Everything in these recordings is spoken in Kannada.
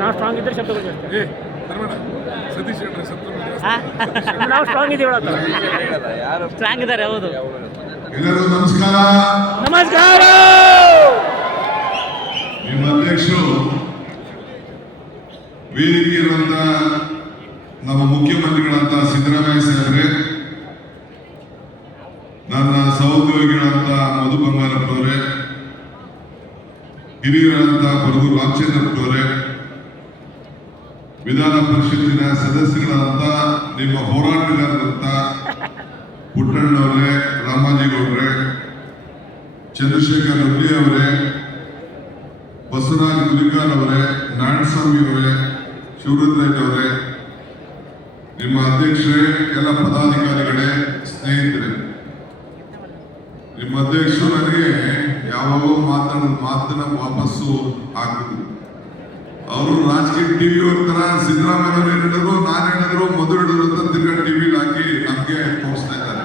ನಾವು ಸ್ಟ್ರಾಂಗ್ ಇದ್ರೆ ಶಬ್ದಗಳು ಜಾಸ್ತಿ. ಸತೀಶ್ ಹೇಳ್ರಿ ನಾವು ಸ್ಟ್ರಾಂಗ್ ಇದೀವಿ ಸ್ಟ್ರಾಂಗ್ ಇದ್ದಾರೆ. ಹೌದು. ಎಲ್ಲರಿಗೂ ನಮಸ್ಕಾರ. ನಮಸ್ಕಾರ. ನಿಮ್ಮ ಅಧ್ಯಕ್ಷರು ವೇದಿಕೆ ಇರುವಂತ ನಮ್ಮ ಮುಖ್ಯಮಂತ್ರಿಗಳಂತ ಸಿದ್ದರಾಮಯ್ಯ ಸಾಹೇಬ್ರೆ, ನನ್ನ ಸಹೋದ್ಯೋಗಿಗಳಂತ ಮಧು ಬಂಗಾರಪ್ಪನವರೇ, ಹಿರಿಯರಂತ ಬರಗೂರು ರಾಮಚಂದ್ರಪ್ಪನವರೇ, ವಿಧಾನ ಪರಿಷತ್ತಿನ ಸದಸ್ಯಗಳಂತ ನಿಮ್ಮ ಹೋರಾಟಗಾರರಂತ ಪುಟ್ಟಣ್ಣವರೇ, ರಾಮಾಜಿಗೌಡ್ರೆ, ಚಂದ್ರಶೇಖರ್ ರೆಡ್ಡಿ ಅವರೇ, ಬಸವರಾಜ್ ಗುಲಿಕಾರ್ ಅವರೇ, ನಾರಾಯಣಸ್ವಾಮಿ ಅವರೇ, ಶಿವರುದ್ರಯ್ಯ ಅವರೇ, ನಿಮ್ಮ ಅಧ್ಯಕ್ಷರೇ, ಎಲ್ಲ ಪದಾಧಿಕಾರಿಗಳೇ, ಸ್ನೇಹಿತರೆ, ನಿಮ್ಮ ಅಧ್ಯಕ್ಷರು ನನಗೆ ಯಾವಾಗೋ ಮಾತನ್ನ ವಾಪಸ್ಸು ಹಾಕಿದ್ರು. ಅವರು ರಾಜಕೀಯ ಟಿವಿ ತರ ಸಿದ್ದರಾಮಯ್ಯ ಅವರು ಹೇಳಿದ್ರು, ನಾನು ಹೇಳಿದ್ರು, ಮಧು ಹೇಳಿದ್ರು ಅಂತ ತಿರ್ಗಾ ಟಿವಿಲಿ ಹಾಕಿ ನಮ್ಗೆ ತೋರಿಸ್ತಾ ಇದ್ದಾರೆ.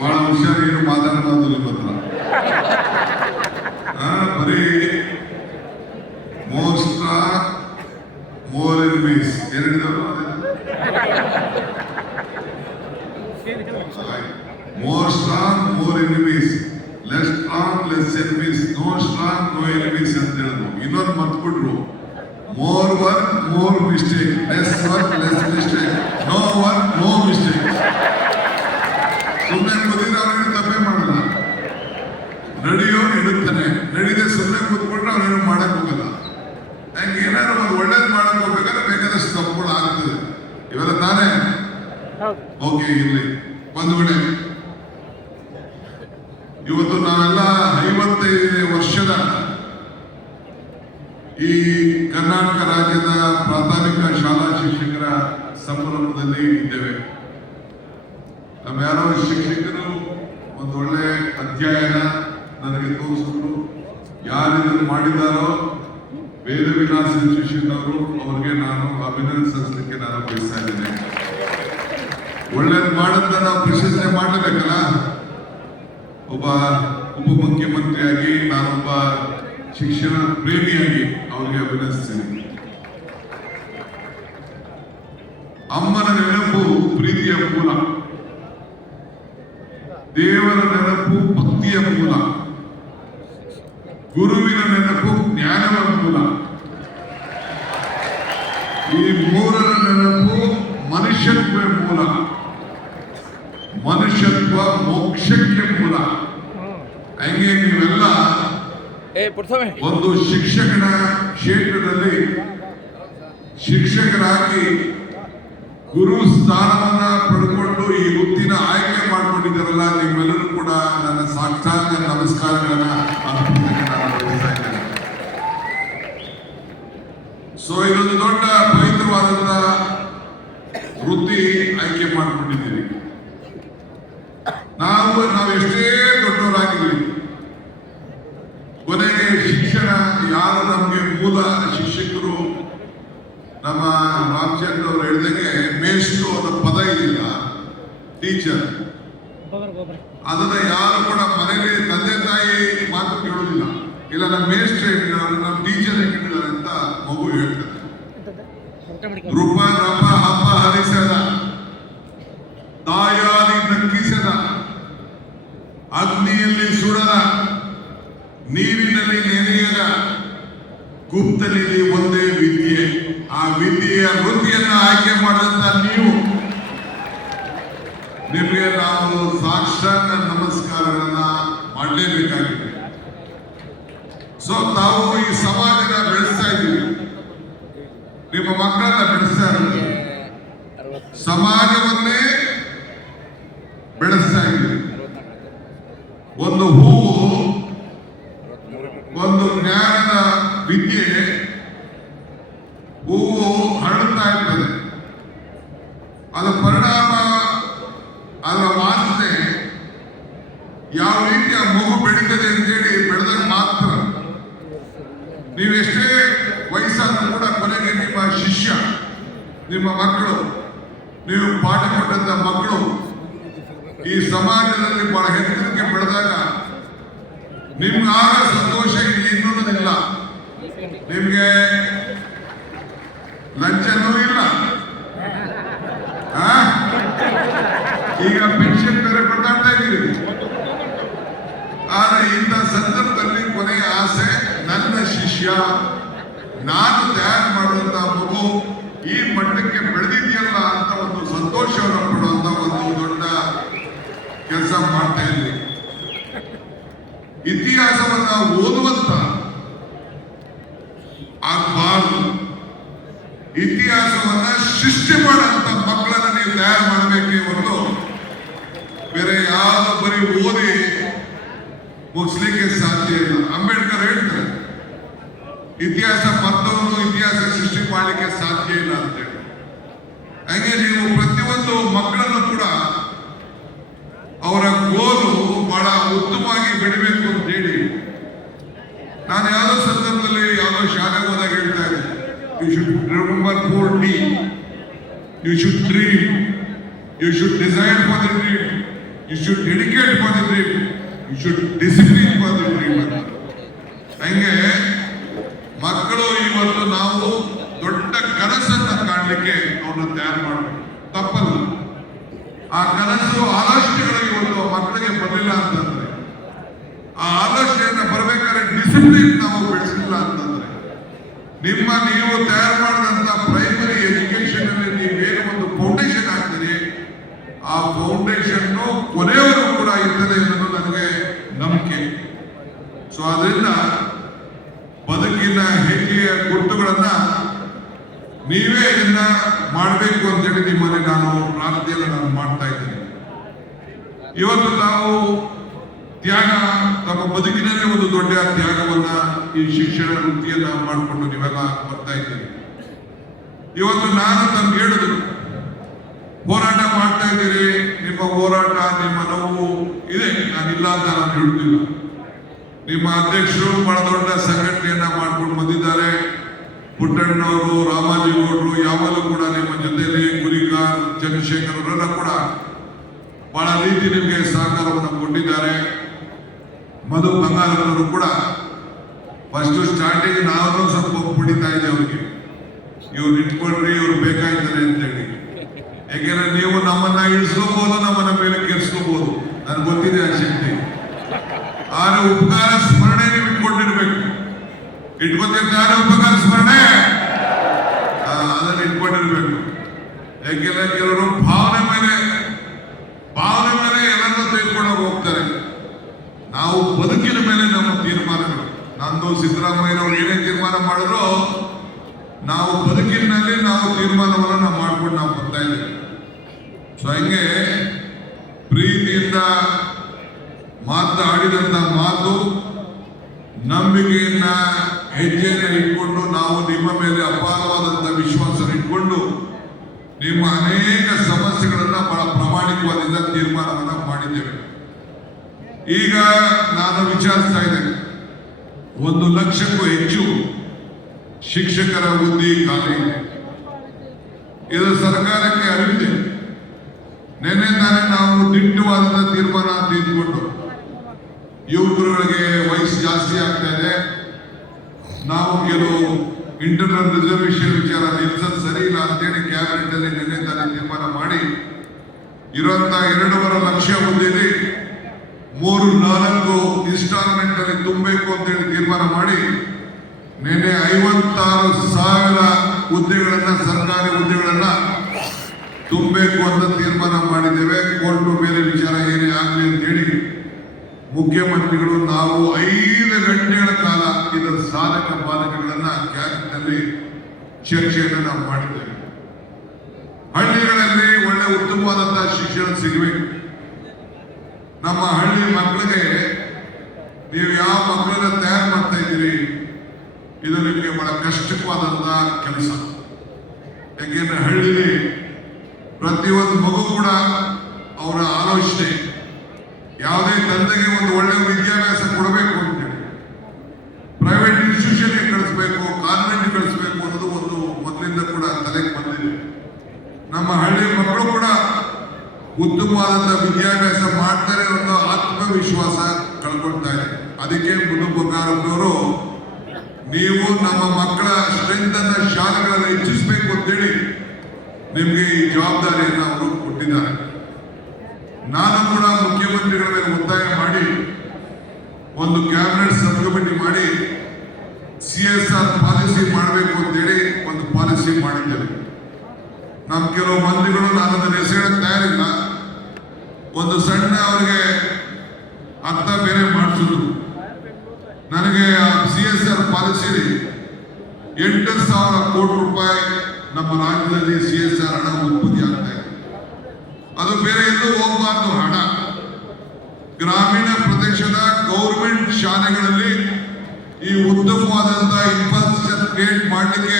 ಬಹಳ ಹುಷಾರು, ಏನು ಮಾತಾಡಬಾರ್ದು ನಿಮ್ಮ ಹತ್ರ. ಬರೀ ಮೋರ್ ಸ್ಟ್ರಾಂಗ್ ಮೋರ್ ಎನಿಮೀಸ್ ಏನಿದ್ರು, more strong more enemies, less strong less enemies, no strong no enemies ಅಂತ ಹೇಳಿದ್ರು. ಇನ್ನೊಂದು ಮರ್ತ್ಬಿಟ್ರು, more work more mistake, less work less mistake, no work no mistake. ಸುಮ್ಮನೆ ಕೂತಿದ್ರೆ ಅವನೇನು ತಪ್ಪೇ ಮಾಡಲ್ಲ, ನಡೆಯೋ ಇಡುತ್ತಾನೆ, ನಡೀದೆ ಸುಮ್ಮನೆ ಕೂತ್ಕೊಂಡ್ರೆ ಅವನೇನು ಮಾಡಕ್ ಹೋಗಲ್ಲ. ಹಂಗೆ ಏನಾದ್ರು ಒಂದು ಒಳ್ಳೇದು ಮಾಡಕ್ ಹೋಗ್ಬೇಕಾದ್ರೆ ಬೇಕಾದಷ್ಟು ತಪ್ಪುಗಳು ಆಗ್ತದೆ. ಇವೆಲ್ಲ ತಾನೇ ಓಕೆ ಇರ್ಲಿ. ಒಂದು ವೇಳೆ ಇವತ್ತು ನಾವೆಲ್ಲ 55ನೇ ವರ್ಷದ ಈ ಕರ್ನಾಟಕ ರಾಜ್ಯದ ಪ್ರಾಥಮಿಕ ಶಾಲಾ ಶಿಕ್ಷಕರ ಸಂಭ್ರಮದಲ್ಲಿ ಇದ್ದೇವೆ. ಯಾರೋ ಶಿಕ್ಷಕರು ಒಂದು ಒಳ್ಳೆ ಅಧ್ಯಾಯನ ನನಗೆ ತೋರಿಸಿದ್ರು. ಯಾರಿದ್ರು ಮಾಡಿದಾರೋ ವೇದ ವಿಲಾಸ ಇನ್ಸ್ಟಿಟ್ಯೂಷನ್ ಅವರು, ಅವರಿಗೆ ನಾನು ಅಭಿನಂದನೆ ಸಲ್ಲಿಸಲಿಕ್ಕೆ ನಾನು ಬಯಸ್ತಾ ಇದ್ದೇನೆ. ಒಳ್ಳೇದು ಮಾಡಿದ್ರೆ ನಾವು ಪ್ರಶಂಸೆ ಮಾಡಲೇಬೇಕಲ್ಲ. ಒಬ್ಬ ಉಪಮುಖ್ಯಮಂತ್ರಿಯಾಗಿ, ನಾನೊಬ್ಬ ಶಿಕ್ಷಣ ಪ್ರೇಮಿಯಾಗಿ ಅವರಿಗೆ ಅಭಿನಂದಿಸ್ತೀನಿ. ಅಮ್ಮನ ನೆನಪು ಪ್ರೀತಿಯ ಮೂಲ, ದೇವರ ನೆನಪು ಭಕ್ತಿಯ ಮೂಲ, ಗುರುವಿನ ನೆನಪು ಜ್ಞಾನದ ಮೂಲ, ಈ ಮೂರರ ನೆನಪು ಮನುಷ್ಯತ್ವ ಮೂಲ, ಮನುಷ್ಯತ್ವ ಮೋಕ್ಷಕ್ಕೆ ಮೂಲ. ಹಂಗೆ ನೀವೆಲ್ಲ ಒಂದು ಶಿಕ್ಷಕನ ಕ್ಷೇತ್ರದಲ್ಲಿ ಶಿಕ್ಷಕರಾಗಿ ಗುರು ಸ್ಥಾನವನ್ನ ಪಡ್ಕೊಂಡು ಈ ವೃತ್ತಿನ ಆಯ್ಕೆ ಮಾಡ್ಕೊಂಡಿದ್ದಾರಲ್ಲ, ನಿಮ್ಮೆಲ್ಲರೂ ಕೂಡ ನನ್ನ ಸಾಷ್ಟಾಂಗ ನಮಸ್ಕಾರಗಳನ್ನ ಅರ್ಪಿಸಲಿಕ್ಕೆ ನಾನು ಬಯಸ್ತಾ ಇದ್ದೇನೆ. ಸೊ ಇದೊಂದು ದೊಡ್ಡ ಪವಿತ್ರವಾದಂತ ವೃತ್ತಿ ಆಯ್ಕೆ ಮಾಡ್ಕೊಂಡಿದ್ದೀರಿ. ನಾವು ಎಷ್ಟೇ ದೊಡ್ಡವರಾಗಿದ್ದೀವಿ, ಕೊನೆಗೆ ಶಿಕ್ಷಣ ಯಾರು ನಮಗೆ ಮೂಲ ಶಿಕ್ಷಕರು, ನಮ್ಮ ರಾಮಚಂದ್ರ ಅವರು ಹೇಳಿದಂಗೆ ಮೇಷ್ಟ್ರು ಅನ್ನೋ ಪದ ಇದೆಯಲ್ಲ, ಟೀಚರ್, ಅದನ್ನ ಯಾರು ಕೂಡ ಮನೆಯಲ್ಲಿ ತಂದೆ ತಾಯಿ ಮಾತು ಕೇಳೋದಿಲ್ಲ. ಇಲ್ಲ ನಮ್ಮ ಮೇಷ್ಟ್ರು ಹೇಳಿದ್ದಾರೆ, ನಮ್ಮ ಟೀಚರ್ ಹೇಳಿದ್ದಾರೆ ಅಂತ ಮಗು ಹೇಳ್ತಾರೆ. ರೂಪ ರಪ ಹಬ್ಬ ಹರಿಸದ, ದಾಯಾದಿ ನಕ್ಕಿಸದ, ಅಗ್ನಿಯಲ್ಲಿ ಸುಡದ, ನೀರಿನಲ್ಲಿ ನೆನೆಯದ, ಗುಪ್ತನಲ್ಲಿ ಒಂದೇ ವಿದ್ಯೆ. ಆ ವಿದ್ಯೆಯ ವೃತ್ತಿಯನ್ನ ಆಯ್ಕೆ ಮಾಡಿದಂತ ನೀವು, ನಿಮಗೆ ನಾವು ಸಾಕ್ಷಾತ್ ನಮಸ್ಕಾರಗಳನ್ನ ಮಾಡಲೇಬೇಕಾಗಿದೆ. ಸೊ ತಾವು ಈ ಸಮಾಜನ ಬೆಳೆಸ್ತಾ ಇದ್ದೀವಿ, ನಿಮ್ಮ ಮಕ್ಕಳನ್ನ ಬೆಳೆಸ್ತಾ ಇದ್ದೀವಿ, ಸಮಾಜವನ್ನೇ ಬೆಳೆಸ್ತಾ ಇದ್ದೀವಿ. ಒಂದು ಹೂವು, ಒಂದು ಜ್ಞಾನದ ವಿದ್ಯೆ, ಹೂವು ಹರಡುತ್ತಾ ಇರ್ತದೆ. ಅದರ ಪರಿಣಾಮ, ಅದರ ವಾಸನೆ ಯಾವ ರೀತಿಯ ಮಗು ಬೆಳೀತದೆ ಅಂತೇಳಿ ಬೆಳೆದಾಗ ಮಾತ್ರ. ನೀವೆಷ್ಟೇ ವಯಸ್ಸಾದ್ರೂ ಕೂಡ ಕೊನೆಗೆ ನಿಮ್ಮ ಶಿಷ್ಯ, ನಿಮ್ಮ ಮಕ್ಕಳು, ನೀವು ಪಾಠ ಕೊಟ್ಟಂತ ಮಕ್ಕಳು ಈ ಸಮಾಜದಲ್ಲಿ ಬಹಳ ಹೆಸರಿಗೆ ಬೆಳೆದಾಗ ನಿಮ್ಗಾಗ ಸಂತೋಷ ಇನ್ನೊಂದಿಲ್ಲ. ನಿಮ್ಗೆ ಲಂಚನೂ ಇಲ್ಲ. ಆ? ಈಗ ಪೆನ್ಷನ್ ಬೇರೆ ಕೊಡ್ತಾ ಇದ್ದೀರಿ. ಆದ್ರೆ ಇಂಥ ಸಂದರ್ಭದಲ್ಲಿ ಕೊನೆಯ ಆಸೆ, ನನ್ನ ಶಿಷ್ಯ, ನಾನು ತಯಾರು ಮಾಡುವಂತ ಮಗು ಈ ಮಟ್ಟಕ್ಕೆ ಬೆಳೆದಿದೆಯಲ್ಲ ಅಂತ ಒಂದು ಸಂತೋಷವನ್ನು ಪಡುವಂತ ಒಂದು ದೊಡ್ಡ ಕೆಲಸ ಮಾಡ್ತಾ ಇದ್ವಿ. ಇತಿಹಾಸವನ್ನ ಓದುವಂತ ಆಗಬಾರ್ದು, ಇತಿಹಾಸವನ್ನ ಸೃಷ್ಟಿ ಮಾಡುವಂತ ಮಕ್ಕಳನ್ನ ನೀವು ತಯಾರು ಮಾಡಬೇಕೇ ಹೊರತು ಬೇರೆ ಯಾವ್ದು ಬರೀ ಓದಿ ಮುಗಿಸ್ಲಿಕ್ಕೆ ಸಾಧ್ಯ ಇಲ್ಲ. ಅಂಬೇಡ್ಕರ್ ಹೇಳ್ತಾರೆ, ಇತಿಹಾಸ ಮತ್ತೊಂದು ಇತಿಹಾಸ ಸೃಷ್ಟಿ ಮಾಡಲಿಕ್ಕೆ ಸಾಧ್ಯ ಇಲ್ಲ ಅಂತೇಳಿ. ಹಾಗೆ ನೀವು ಪ್ರತಿಯೊಂದು ಮಕ್ಕಳನ್ನು ಕೂಡ ಅವರ ಗೋಲು ಬಹಳ ಉತ್ತಮವಾಗಿ ಬೆಳಿಬೇಕು ಅಂತ ಹೇಳಿ ನಾನು ಯಾವುದೋ ಸಂದರ್ಭದಲ್ಲಿ ಯಾವುದೋ ಶಾಲೆಗೆ ಹೋದಾಗ ಹೇಳ್ತಾ ಇದ್ದೆ, you should remember 4D. You should dream, you should decide for the dream, you should dedicate for the dream, you should discipline for the dream ಅಂತ. ಹಂಗೆ ಮಕ್ಕಳು ಇವತ್ತು ನಾವು ದೊಡ್ಡ ಕನಸನ್ನ ಕಾಣಲಿಕ್ಕೆ ಅವ್ರನ್ನ ತಯಾರು ಮಾಡಬೇಕು, ತಪ್ಪಲ್ಲ. ಆ ಕನಸು ಆಲೋಚನೆಗಳು ಇವತ್ತು ಮಕ್ಕಳಿಗೆ ಬರಲಿಲ್ಲ ಅಂತಂದ್ರೆ, ಆ ಆಲೋಚನೆಯನ್ನ ಬರಬೇಕಾದ್ರೆ ಡಿಸಿಪ್ಲಿನ್ ನಾವು ಬೆಳೆಸಿಲ್ಲ ಅಂತಂದ್ರೆ, ನೀವು ತಯಾರು ಮಾಡಿದಂತ ಪ್ರೈಮರಿ ಎಜುಕೇಶನ್ ಅಲ್ಲಿ ನೀವು ಏನು ಒಂದು ಫೌಂಡೇಶನ್ ಹಾಕ್ತೀರಿ, ಆ ಫೌಂಡೇಶನ್ ಕೊನೆಯವರು ಕೂಡ ಇರ್ತದೆ ಅನ್ನೋದು ನನಗೆ ನಂಬಿಕೆ. ಸೊ ಅದರಿಂದ ಬದುಕಿನ ಹೆಜ್ಜೆಯ ಗುರುತುಗಳನ್ನ ನೀವೇ ಇದನ್ನ ಮಾಡಬೇಕು ಅಂತೇಳಿ ನಿಮ್ಮಲ್ಲಿ ನಾನು ಪ್ರಾರ್ಥನೆಯನ್ನು ನಾನು ಮಾಡ್ತಾ ಇದ್ದೇನೆ. ಇವತ್ತು ನಾವು ತ್ಯಾಗ, ತಮ್ಮ ಬದುಕಿನಲ್ಲಿ ಒಂದು ದೊಡ್ಡ ತ್ಯಾಗವನ್ನ ಈ ಶಿಕ್ಷಣ ವೃತ್ತಿಯನ್ನ ಮಾಡಿಕೊಂಡು ನೀವೆಲ್ಲ ಬರ್ತಾ ಇದ್ದೀರಿ. ಇವತ್ತು ನಾನು ತಮ್ಗೆ ಹೇಳಿದ್ರು, ಹೋರಾಟ ಮಾಡ್ತಾ ಇದ್ದೀರಿ, ನಿಮ್ಮ ಹೋರಾಟ, ನಿಮ್ಮ ನೋವು ಇದೆ, ನಾನಿಲ್ಲ ಅಂತ ನಾನು ಹೇಳುತ್ತಿಲ್ಲ. ನಿಮ್ಮ ಅಧ್ಯಕ್ಷರು ಬಹಳ ದೊಡ್ಡ ಸಂಘಟನೆಯನ್ನ ಮಾಡ್ಕೊಂಡು ಬಂದಿದ್ದಾರೆ. ಪುಟ್ಟಣ್ಣವರು, ರಾಮಾಜಿಗೌಡರು ಯಾವಾಗಲೂ ಕೂಡ ನಿಮ್ಮ ಜೊತೆಯಲ್ಲಿ, ಗುರಿಕಾರ್, ಚಂದ್ರಶೇಖರ್ ಅವರೆಲ್ಲ ಕೂಡ ಬಹಳ ರೀತಿ ನಿಮಗೆ ಸಹಕಾರವನ್ನು ಕೊಟ್ಟಿದ್ದಾರೆ. ಮಧು ಬಂಗಾರವರು ಕೂಡ ಫಸ್ಟ್ ಸ್ಟಾರ್ಟಿಂಗ್ ನಾವು ಸ್ವಲ್ಪ ಕುಡಿತಾ ಇದೆ ಅವ್ರಿಗೆ, ಇವ್ರು ಇಟ್ಕೊಳ್ರಿ, ಇವ್ರು ಬೇಕಾಯ್ತಾರೆ ಅಂತೇಳಿ. ಯಾಕೆಂದ್ರೆ ನೀವು ನಮ್ಮನ್ನ ಇಳಿಸ್ಕೋಬಹುದು, ನಮ್ಮನ್ನ ಮೇಲೆ ಕೆರ್ಸ್ಕೋಬಹುದು, ನನ್ಗೆ ಗೊತ್ತಿದೆ ಆ ಶಕ್ತಿ. ಆದ್ರೆ ಉಪಕಾರ ಸ್ಮರಣೆ ನೀವು ಇಟ್ಕೊಂಡಿರ್ಬೇಕು. ಇಟ್ಕೊತಿರ್ತಾರೆ ಉಪಕಾರ ಸ್ಮರಣೆ, ಅದನ್ನ ಇಟ್ಕೊಂಡಿರ್ಬೇಕು. ಯಾಕೆಂದ್ರೆ ಕೆಲವರು ಭಾವನೆ ಮೇಲೆ ಎಲ್ಲರನ್ನ ತೆಗೆದುಕೊಂಡು ಹೋಗ್ತಾರೆ. ನಾವು ಬದುಕಿನ ಮೇಲೆ ನಮ್ಮ ತೀರ್ಮಾನಗಳು, ನಂದು ಸಿದ್ದರಾಮಯ್ಯನವ್ರು ಏನೇ ತೀರ್ಮಾನ ಮಾಡಿದ್ರು ನಾವು ಬದುಕಿನಲ್ಲಿ ನಾವು ತೀರ್ಮಾನವನ್ನು ನಾವು ಮಾಡ್ಕೊಂಡು ನಾವು ಬರ್ತಾ ಇದ್ದೇವೆ. ಸೊ ಹಂಗೆ ಪ್ರೀತಿಯಿಂದ ಮಾತಾಡಿದಂತ ಮಾತು, ನಂಬಿಕೆಯನ್ನ ಹೆಜ್ಜೆಯನ್ನು ಇಟ್ಕೊಂಡು ನಾವು ನಿಮ್ಮ ಮೇಲೆ ಅಪಾರವಾದಂತ ವಿಶ್ವಾಸ ಇಟ್ಕೊಂಡು ನಿಮ್ಮ ಅನೇಕ ಸಮಸ್ಯೆಗಳನ್ನ ಬಹಳ ಪ್ರಾಮಾಣಿಕವಾದ ತೀರ್ಮಾನವನ್ನ ಮಾಡಿದ್ದೇವೆ. ಈಗ ನಾನು ವಿಚಾರಿಸ್ತಾ ಇದ್ದೇನೆ, 1 ಲಕ್ಷಕ್ಕೂ ಹೆಚ್ಚು ಶಿಕ್ಷಕರ ಹುದ್ದೆ ಖಾಲಿ ಇದೆ. ಇದು ಸರ್ಕಾರಕ್ಕೆ ಅರಿವಿದೆ. ನಿನ್ನೆ ತಾನೇ ನಾವು ದಿಟ್ಟವಾದ ತೀರ್ಮಾನ ತೆಗೆದುಕೊಂಡು, ಯುವಕರುಗಳಿಗೆ ವಯಸ್ಸು ಜಾಸ್ತಿ ಆಗ್ತಾ ಇದೆ, ನಾವು ಕೆಲವು ಇಂಟರ್ನಲ್ ರಿಸರ್ವೇಶನ್ ವಿಚಾರ ನಿಲ್ಸೋದು ಸರಿ ಇಲ್ಲ ಅಂತೇಳಿ ಕ್ಯಾಬಿನೆಟ್ ಅಲ್ಲಿ ನಿನ್ನೆ ತಾನೇ ತೀರ್ಮಾನ ಮಾಡಿ ಇರುವಂತಹ 2.5 ಲಕ್ಷ ಹುದ್ದೆಯಲ್ಲಿ 3-4 ಇನ್ಸ್ಟಾಲ್ಮೆಂಟ್ ಅಲ್ಲಿ ತುಂಬಬೇಕು ಅಂತೇಳಿ ತೀರ್ಮಾನ ಮಾಡಿ ನಿನ್ನೆ 56,000 ಹುದ್ದೆಗಳನ್ನ, ಸರ್ಕಾರಿ ಹುದ್ದೆಗಳನ್ನ ತುಂಬಬೇಕು ಅಂತ ತೀರ್ಮಾನ ಮಾಡಿದ್ದೇವೆ. ಕೋರ್ಟ್ ಬೇರೆ ವಿಚಾರ ಏನೇ ಆಗಲಿ ಅಂತ ಹೇಳಿ ಮುಖ್ಯಮಂತ್ರಿಗಳು ನಾವು 5 ಗಂಟೆಗಳ ಕಾಲ ಇದರ ಸಾಧಕ ಬಾಧಕಗಳನ್ನ ಕ್ಯಾಬಿನೆಟ್ನಲ್ಲಿ ಚರ್ಚೆಯನ್ನು ನಾವು ಮಾಡಿದ್ದೇವೆ. ಹಳ್ಳಿಗಳಲ್ಲಿ ಒಳ್ಳೆ ಉತ್ತಮವಾದಂತಹ ಶಿಕ್ಷಣ ಸಿಗಬೇಕು. ನಮ್ಮ ಹಳ್ಳಿ ಮಕ್ಕಳಿಗೆ ನೀವು ಯಾವ ಮಕ್ಕಳನ್ನ ತಯಾರು ಮಾಡ್ತಾ ಇದ್ದೀರಿ, ಇದು ನಿಮಗೆ ಬಹಳ ಕಷ್ಟವಾದಂತಹ ಕೆಲಸ. ಯಾಕೆಂದ್ರೆ ಹಳ್ಳಿಲಿ ಪ್ರತಿಯೊಂದು ಮಗು ಕೂಡ ಅವರ ಆಲೋಚನೆ, ಯಾವುದೇ ತಂದೆಗೆ ಒಂದು ಒಳ್ಳೆಯ ವಿದ್ಯಾಭ್ಯಾಸ ಕೊಡಬೇಕು ಅಂತೇಳಿ ಪ್ರೈವೇಟ್ ಇನ್ಸ್ಟಿಟ್ಯೂಷನ್ಗೆ ಕಳಿಸ್ಬೇಕು, ಕಾನ್ವೆಂಟ್ ಕಳಿಸ್ಬೇಕು ಅನ್ನೋದು ಒಂದು ಮೊದಲಿಂದ ಕೂಡ ತಲೆಗೆ ಬಂದಿದೆ. ನಮ್ಮ ಹಳ್ಳಿ ಮಕ್ಕಳು ಕೂಡ ಉತ್ತಮವಾದಂತಹ ವಿದ್ಯಾಭ್ಯಾಸ ಮಾಡ್ತಾರೆ ಅನ್ನೋ ಆತ್ಮವಿಶ್ವಾಸ ಕಳ್ಕೊಳ್ತಾ ಇದೆ. ಅದಕ್ಕೆ ಮಧು ಬಂಗಾರಪ್ಪನವರು ನೀವು ನಮ್ಮ ಮಕ್ಕಳ ಸ್ಟ್ರೆಂತ್ ಅನ್ನ ಶಾಲೆಗಳನ್ನು ಹೆಚ್ಚಿಸಬೇಕು ಅಂತೇಳಿ ನಿಮಗೆ ಈ ಜವಾಬ್ದಾರಿಯನ್ನು ಅವರು ಕೊಟ್ಟಿದ್ದಾರೆ. ನಾನು ಕೂಡ ಮುಖ್ಯಮಂತ್ರಿಗಳ ಮೇಲೆ ಒತ್ತಾಯ ಮಾಡಿ ಒಂದು ಕ್ಯಾಬಿನೆಟ್ ಸಬ್ ಕಮಿಟಿ ಮಾಡಿ CSR ಪಾಲಿಸಿ ಮಾಡಬೇಕು ಅಂತೇಳಿ ಒಂದು ಪಾಲಿಸಿ ಮಾಡಿದ್ದೇವೆ. ನಮ್ಮ ಕೆಲವು ಮಂತ್ರಿಗಳು ನಾನು ಅದನ್ನು ಹೆಸರು ತಯಾರಿಲ್ಲ, ಒಂದು ಸಣ್ಣ ಅವರಿಗೆ ಅರ್ಥ ಬೇರೆ ಮಾಡಿಸಿದ್ರು. ನನಗೆ CSR ಪಾಲಿಸಿಲಿ 8,000 ಕೋಟಿ ರೂಪಾಯಿ ನಮ್ಮ ರಾಜ್ಯದಲ್ಲಿ CSR ಹಣ ಉತ್ಪತ್ತಿ ಆಗ್ತಾ ಇದೆ. ಅದು ಬೇರೆ ಎಲ್ಲೂ ಹೋಗಬಾರ್ದು. ಹಣ ಗ್ರಾಮೀಣ ಪ್ರದೇಶದ ಗೌರ್ಮೆಂಟ್ ಶಾಲೆಗಳಲ್ಲಿ ಈ ಉತ್ತಮವಾದಂತಹ ಇನ್ಫ್ರಾಸ್ಟ್ರಕ್ಚರ್ ಕ್ರಿಯೇಟ್ ಮಾಡಲಿಕ್ಕೆ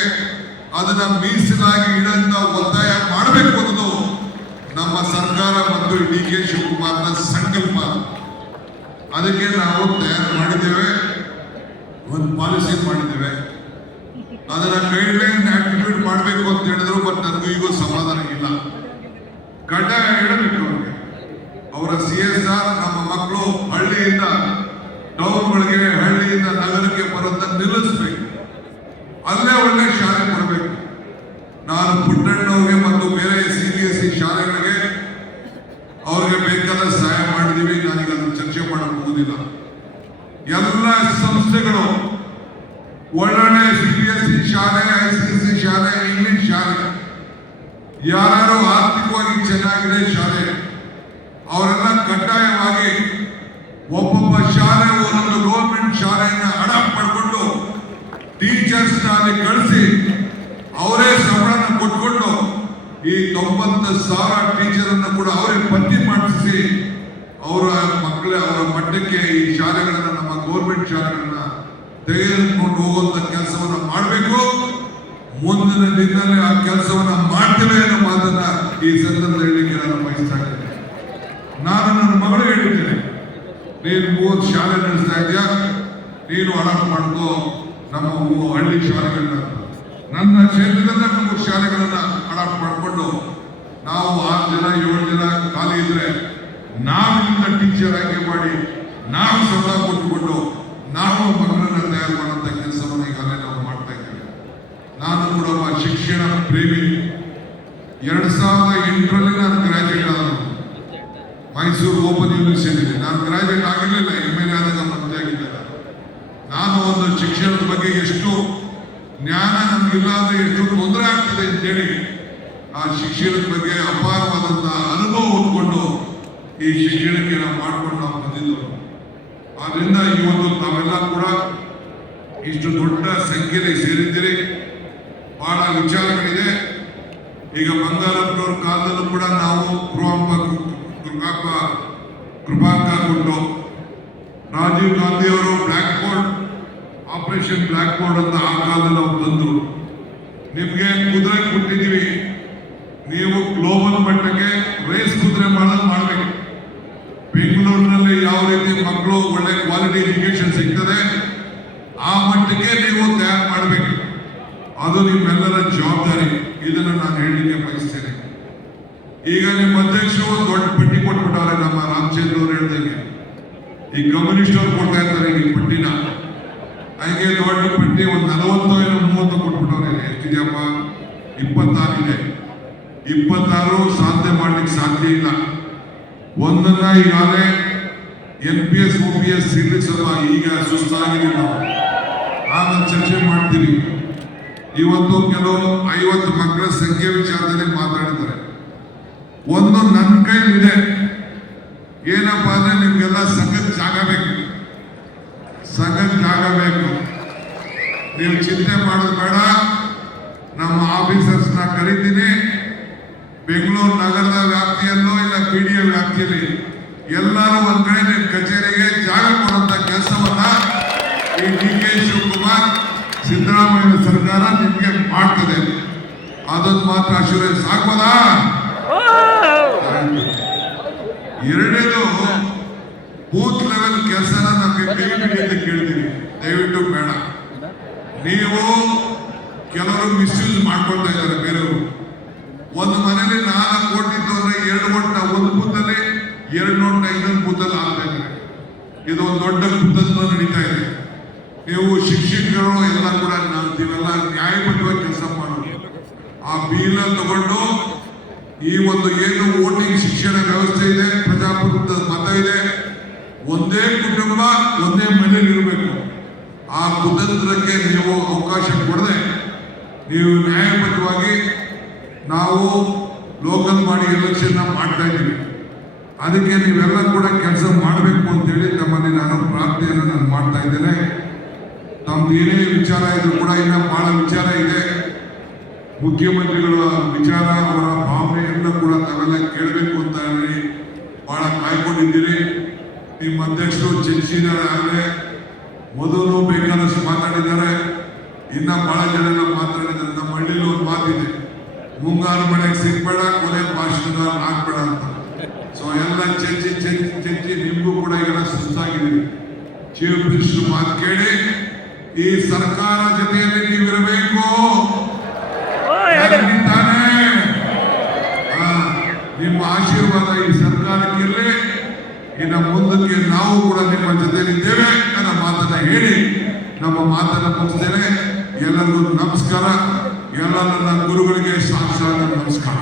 ಅದನ್ನ ಮೀಸಲಾಗಿ ಇಡಂತ ಒತ್ತಾಯ ಮಾಡಬೇಕು ಅನ್ನೋದು ನಮ್ಮ ಸರ್ಕಾರ ಮತ್ತು DK ಶಿವಕುಮಾರ್ನ ಸಂಕಲ್ಪ. ಅದಕ್ಕೆ ನಾವು ತಯಾರು ಮಾಡಿದ್ದೇವೆ, ಒಂದು ಪಾಲಿಸಿ ಮಾಡಿದ್ದೇವೆ. ಅದನ್ನ ಗೈಡ್ಲೈನ್ ಆಕ್ಟಿವೇಟ್ ಮಾಡಬೇಕು ಅಂತ ಹೇಳಿದ್ರು. ಬಟ್ ನನಗೂ ಈಗ ಸಮಾಧಾನ ಇಲ್ಲ. ಕಡ್ಡಾಯ ಹೇಳಬೇಕು ಅವ್ರಿಗೆ. ಅವರ CSR ನಮ್ಮ ಮಕ್ಕಳು ಹಳ್ಳಿಯಿಂದ ಟೌನ್ಗಳಿಗೆ, ಹಳ್ಳಿಯಿಂದ ನಗರಕ್ಕೆ ಬರೋದನ್ನ ನಿಲ್ಲಿಸಬೇಕು. ಅಲ್ಲೇ ಒಳ್ಳೆ ಶಾಲೆ ಕೊಡಬೇಕು. ನಾನು ಪುಟ್ಟಣ್ಣವ್ರಿಗೆ ಮತ್ತು ಬೇರೆ CBSE ಶಾಲೆಗಳಿಗೆ ಅವ್ರಿಗೆ ಬೇಕಾದ ಸಹಾಯ ಮಾಡಿದೀವಿ. ನಾನೀಗ ಅದನ್ನು ಚರ್ಚೆ ಮಾಡಕ್ಕೆ ಹೋಗುದಿಲ್ಲ. ಎಲ್ಲ ಸಂಸ್ಥೆಗಳು ಒಳ್ಳೊಳ್ಳೆ CBSE ಶಾಲೆ, ICSE ಶಾಲೆ, ಇಂಗ್ಲಿಷ್ ಶಾಲೆ, ಯಾರು ಆರ್ಥಿಕವಾಗಿ ಚೆನ್ನಾಗಿದೆ ಶಾಲೆ, ಅವರೆಲ್ಲ ಕಡ್ಡಾಯವಾಗಿ ಒಬ್ಬೊಬ್ಬ ಶಾಲೆ ಒಂದೊಂದು ಗೌರ್ಮೆಂಟ್ ಶಾಲೆಯನ್ನ ಅಡಾಪ್ಟ್ ಮಾಡಿಕೊಂಡು ಟೀಚರ್ಸ್ ಅಲ್ಲಿ ಕಳಿಸಿ ಅವರೇ ಸಂಬಳನ ಕೊಟ್ಕೊಂಡು ಈ 90,000 ಟೀಚರ್ ಅನ್ನು ಕೂಡ ಅವರೇ ಭರ್ತಿ ಮಾಡಿಸಿ ಅವರ ಅವರ ಮಟ್ಟಕ್ಕೆ ಈ ಶಾಲೆಗಳನ್ನ, ನಮ್ಮ ಗೌರ್ಮೆಂಟ್ ಶಾಲೆಗಳನ್ನ ತೆಗೆದುಕೊಂಡು ಹೋಗುವಂತ ಕೆಲಸವನ್ನ ಮಾಡಬೇಕು. ಮುಂದಿನ ದಿನದಲ್ಲಿ ಆ ಕೆಲಸವನ್ನ ಮಾಡ್ತೇವೆ ಅನ್ನೋ ಮಾತನ್ನ ಈ ಸಂದರ್ಭದಲ್ಲಿ ಹೇಳಲಿಕ್ಕೆ ನಾನು ಬಯಸ್ತಾ ಇದ್ದೇನೆ. ನಾನು ನನ್ನ ಮಗಳು ಹೇಳಿದ್ದೇನೆ, ನೀನು 3 ಶಾಲೆ ನಡೆಸ್ತಾ ಇದೆಯಾ, ನೀನು ಅಡಾಪ್ಟ್ ಮಾಡ್ಕೋ ನಮ್ಮ ಹಳ್ಳಿ ಶಾಲೆಗಳನ್ನ. ನನ್ನ ಕ್ಷೇತ್ರದಿಂದ 3 ಶಾಲೆಗಳನ್ನ ಅಡಾಪ್ಟ್ ಮಾಡಿಕೊಂಡು ನಾವು 6 ಜನ 7 ಜನ ಖಾಲಿ ಇದ್ರೆ ನಾವಿಂದ ಟೀಚರ್ ಆಯ್ಕೆ ಮಾಡಿ ನಾವು ಸಂಬಳ ಕೊಟ್ಟುಕೊಂಡು ನಾವು ಮಕ್ಕಳನ್ನ ತಯಾರು ಮಾಡುವಂತ ಕೆಲಸವನ್ನು ಈಗಾಗಲೇ ನಾವು ಮಾಡ್ತಾ ಇದ್ದೇವೆ. ನಾನು ಕೂಡ ಒಬ್ಬ ಶಿಕ್ಷಣ ಪ್ರೇಮಿ. 2008ರಲ್ಲಿ ನಾನು ಗ್ರಾಜುಯೇಟ್ ಆದ ಮೈಸೂರು ಓಪನ್ ಯೂನಿವರ್ಸಿಟಿ. ನಾನು ಗ್ರಾಜುಯೇಟ್ ಆಗಿರಲಿಲ್ಲ, MLA ಆದಾಗ ಮಂತ್ರಿ ಆಗಿದ್ದಿಲ್ಲ. ನಾನು ಒಂದು ಶಿಕ್ಷಣದ ಬಗ್ಗೆ ಎಷ್ಟು ಜ್ಞಾನ ನಮಗಿಲ್ಲ ಅಂದ್ರೆ ಎಷ್ಟು ತೊಂದರೆ ಆಗ್ತದೆ ಅಂತೇಳಿ ಆ ಶಿಕ್ಷಣದ ಬಗ್ಗೆ ಅಪಾರವಾದಂತಹ ಅನುಭವ ಹೊಂದ್ಕೊಂಡು ಈ ಶಿಕ್ಷಣಕ್ಕೆ ನಾವು ಮಾಡ್ಕೊಂಡು ನಾವು ಬಂದಿದ್ದೆವು. ಆದ್ರಿಂದ ಇವತ್ತು ತಾವೆಲ್ಲ ಕೂಡ ಇಷ್ಟು ದೊಡ್ಡ ಸಂಖ್ಯೆಯಲ್ಲಿ ಸೇರಿದ್ದೀರಿ. ಬಹಳ ವಿಚಾರಗಳಿದೆ. ಈಗ ಬಂಗಾರಪ್ಪನವ್ರ ಕಾಲದಲ್ಲೂ ಕೂಡ ನಾವು ಕೃಪಾಂಕ ಕೊಟ್ಟು, ರಾಜೀವ್ ಗಾಂಧಿ ಅವರು black board, operation black board ಅಂತ ಆ ಕಾಲದಲ್ಲಿ ನಾವು ತಂದ್ರು. ನಿಮ್ಗೆ ಕುದುರೆ ಕೊಟ್ಟಿದ್ದೀವಿ, ನೀವು ಗ್ಲೋಬಲ್ ಮಟ್ಟಕ್ಕೆ ರೇಸ್ ಕುದುರೆ ಮಾಡಬೇಕು. ಬೆಂಗಳೂರಿನಲ್ಲಿ ಯಾವ ರೀತಿ ಮಕ್ಕಳು ಒಳ್ಳೆ ಕ್ವಾಲಿಟಿ ಎಜುಕೇಶನ್ ಸಿಗ್ತದೆ ಆ ಮಟ್ಟಕ್ಕೆ ನೀವು ತಯಾರು ಮಾಡಬೇಕು. ಅದು ನಿಮ್ಮೆಲ್ಲರ ಜವಾಬ್ದಾರಿ. ಇದನ್ನು ನಾನು ಹೇಳಲಿಕ್ಕೆ ಬಯಸ್ತೇನೆ. ಈಗ ನಿಮ್ಮ ಅಧ್ಯಕ್ಷರು ದೊಡ್ಡ ಪಟ್ಟಿ ಕೊಟ್ಬಿಟ್ಟವ್ರೆ. ನಮ್ಮ ರಾಮಚಂದ್ರ ಅವರು ಹೇಳ್ದಂಗೆ ಈ ಕಮ್ಯುನಿಸ್ಟ್ ಅವ್ರು ಕೊಡ್ತಾ ಇರ್ತಾರೆ ಈ ಪಟ್ಟಿನ. ಹಾಗೆ ದೊಡ್ಡ ಪಟ್ಟಿ ಒಂದು 40-30 ಕೊಟ್ಬಿಟ್ಟವ್ರೆ. ಎಷ್ಟಿದೆಯಪ್ಪ? 26 ಇದೆ. 26 ಸಾಧನೆ ಮಾಡ್ಲಿಕ್ಕೆ ಸಾಧ್ಯ ಇಲ್ಲ. ಒಂದನ್ನ ಈಗಾಗಲೇ NPS OPS ಸಿಗ್ಲಿಕ್ಕೆ ಈಗ ಸುಸ್ತಾಗಿದೆ. ನಾವು ಆಮೇಲೆ ಚರ್ಚೆ ಮಾಡ್ತೀವಿ. ಇವತ್ತು ಕೆಲವು 50 ಮಕ್ಕಳ ಸಂಖ್ಯೆ ವಿಚಾರದಲ್ಲಿ ಮಾತಾಡಿದ್ದಾರೆ. ಒಂದು ನನ್ನ ಕೈಲಿದೆ. ಏನಪ್ಪಾ ಅಂದ್ರೆ ನಿಮ್ಗೆಲ್ಲ ಸಂಘದ ಜಾಗ ಬೇಕು, ಸಂಘದ ಜಾಗ ಬೇಕು. ನೀವು ಚಿಂತೆ ಮಾಡೋದು ಬೇಡ. ನಮ್ಮ ಆಫೀಸರ್ಸ್ನ ಕರಿತೀನಿ. ಬೆಂಗಳೂರು ನಗರದ ವ್ಯಾಪ್ತಿಯಲ್ಲೋ ಇಲ್ಲ PDA ವ್ಯಾಪ್ತಿಯಲ್ಲಿ ಎಲ್ಲರೂ ಒಂದ್ ಕಡೆ ನಿಮ್ಮ ಕಚೇರಿಗೆ ಜಾಗ ಕೊಡುವಂತ ಕೆಲಸವನ್ನ ಈ DK ಶಿವಕುಮಾರ್ ಸಿದ್ದರಾಮಯ್ಯ ಸರ್ಕಾರ ನಿಮ್ಗೆ ಮಾಡ್ತದೆ. ಅದೊಂದು ಮಾತ್ರ ಅಶ್ಯೂರೆನ್ಸ್ ಆಗ್ಬೋದಾ? ಎರಡನೇದು, ಬೂತ್ ಲೆವೆಲ್ ಕೆಲಸನ ನಮಗೆ ಕೈಬಿಡಿ ಅಂತ ಕೇಳ್ತೀವಿ. ದಯವಿಟ್ಟು ಬೇಡ. ನೀವು ಕೆಲವರು ಮಿಸ್ಯೂಸ್ ಮಾಡ್ಕೊಳ್ತಾ ಇದ್ದಾರೆ ಬೇರೆಯವರು. ಒಂದು ಮನೆಯಲ್ಲಿ 4 ಓಟ್ ಇತ್ತು ಅಂದ್ರೆ 2 ಓಟ್ನ ಒಂದು ಬೂತಲ್ಲಿ, 2 ನೋಟ್ನ ಇನ್ನೊಂದು ಬೂತಲ್ಲಿ ಆಗ್ತಾ ಇದ್ದಾರೆ. ಇದು ಒಂದು ದೊಡ್ಡ ಕುತಂತ್ರ ನಡೀತಾ ಇದೆ. ನೀವು ಶಿಕ್ಷಕರು ಎಲ್ಲ ಕೂಡ ನೀವೆಲ್ಲ ನ್ಯಾಯಬದ್ಧವಾಗಿ ಕೆಲಸ ಮಾಡೋದು. ಆ ಬಿಲ್ ತಗೊಂಡು ಈ ಒಂದು ಏನು ವೋಟಿಂಗ್ ಶಿಕ್ಷಣ ವ್ಯವಸ್ಥೆ ಇದೆ, ಪ್ರಜಾಪ್ರಭುತ್ವದ ಮತ ಇದೆ, ಒಂದೇ ಕುಟುಂಬ ಒಂದೇ ಮನೆಯಲ್ಲಿ ಇರಬೇಕು. ಆ ಕುತಂತ್ರಕ್ಕೆ ನೀವು ಅವಕಾಶ ಕೊಡದೆ ನೀವು ನ್ಯಾಯಬದ್ಧವಾಗಿ ನಾವು ಲೋಕಲ್ ಬಾಡಿ ಎಲೆಕ್ಷನ್ ಮಾಡ್ತಾ ಇದ್ದೀವಿ. ಅದಕ್ಕೆ ನೀವೆಲ್ಲ ಕೂಡ ಕೆಲಸ ಮಾಡಬೇಕು ಅಂತೇಳಿ ತಮ್ಮಲ್ಲಿ ನಾನು ಪ್ರಾರ್ಥನೆಯನ್ನು ನಾನು ಮಾಡ್ತಾ ಇದ್ದೇನೆ. ತಮ್ದು ಏನೇ ವಿಚಾರ ಇದ್ರು ಕೂಡ ಇನ್ನ ಬಹಳ ವಿಚಾರ ಇದೆ. ಮುಖ್ಯಮಂತ್ರಿಗಳ ವಿಚಾರ, ಅವರ ಭಾವನೆಯನ್ನ ಕೂಡ ತಾವೆಲ್ಲ ಕೇಳಬೇಕು ಅಂತ ಹೇಳಿ ಬಹಳ ಕಾಯ್ಕೊಂಡಿದ್ದೀರಿ. ನಿಮ್ಮ ಅಧ್ಯಕ್ಷರು ಚರ್ಚಿಸಿದ್ದಾರೆ, ಆಗಲೇ ಮೊದಲು ಬೇಕಾದಷ್ಟು ಮಾತಾಡಿದ್ದಾರೆ, ಇನ್ನ ಬಹಳ ಜನ ಮಾತಾಡಿದ್ದಾರೆ. ನಮ್ಮ ಹಳ್ಳಿಲಿ ಒಂದು ಮಾತಿದೆ, ಮುಂಗಾರು ಮಳೆಗೆ ಸಿಗ್ಬೇಡ, ಕೊನೆ ಭಾಷಣಗಾರ ಆಗ್ಬೇಡ ಅಂತ. ಸೊ ಎಲ್ಲ ಚರ್ಚಿ ನಿಮಗೂ ಕೂಡ ಈಗ ಸುಸ್ತಾಗಿದ್ದೀರಿ. ಚೀಫ್ ಮಿನಿಸ್ಟರ್ ಮಾತು ಕೇಳಿ ಈ ಸರ್ಕಾರ ಜೊತೆಯಲ್ಲಿ ನೀವಿರಬೇಕು. ನಿಮ್ಮ ಆಶೀರ್ವಾದ ಈ ಸರ್ಕಾರಕ್ಕಿರಲಿ. ಇನ್ನು ಮುಂದಕ್ಕೆ ನಾವು ಕೂಡ ನಿಮ್ಮ ಜೊತೆಲಿದ್ದೇವೆ ಅನ್ನೋ ಮಾತನ್ನ ಹೇಳಿ ನಮ್ಮ ಮಾತನ್ನ ಮುಗಿಸ್ತೇನೆ. ಎಲ್ಲರಿಗೂ ನಮಸ್ಕಾರ. ಎಲ್ಲ ನನ್ನ ಗುರುಗಳಿಗೆ ಸಾಕ್ಷಾತ್ ನಮಸ್ಕಾರ.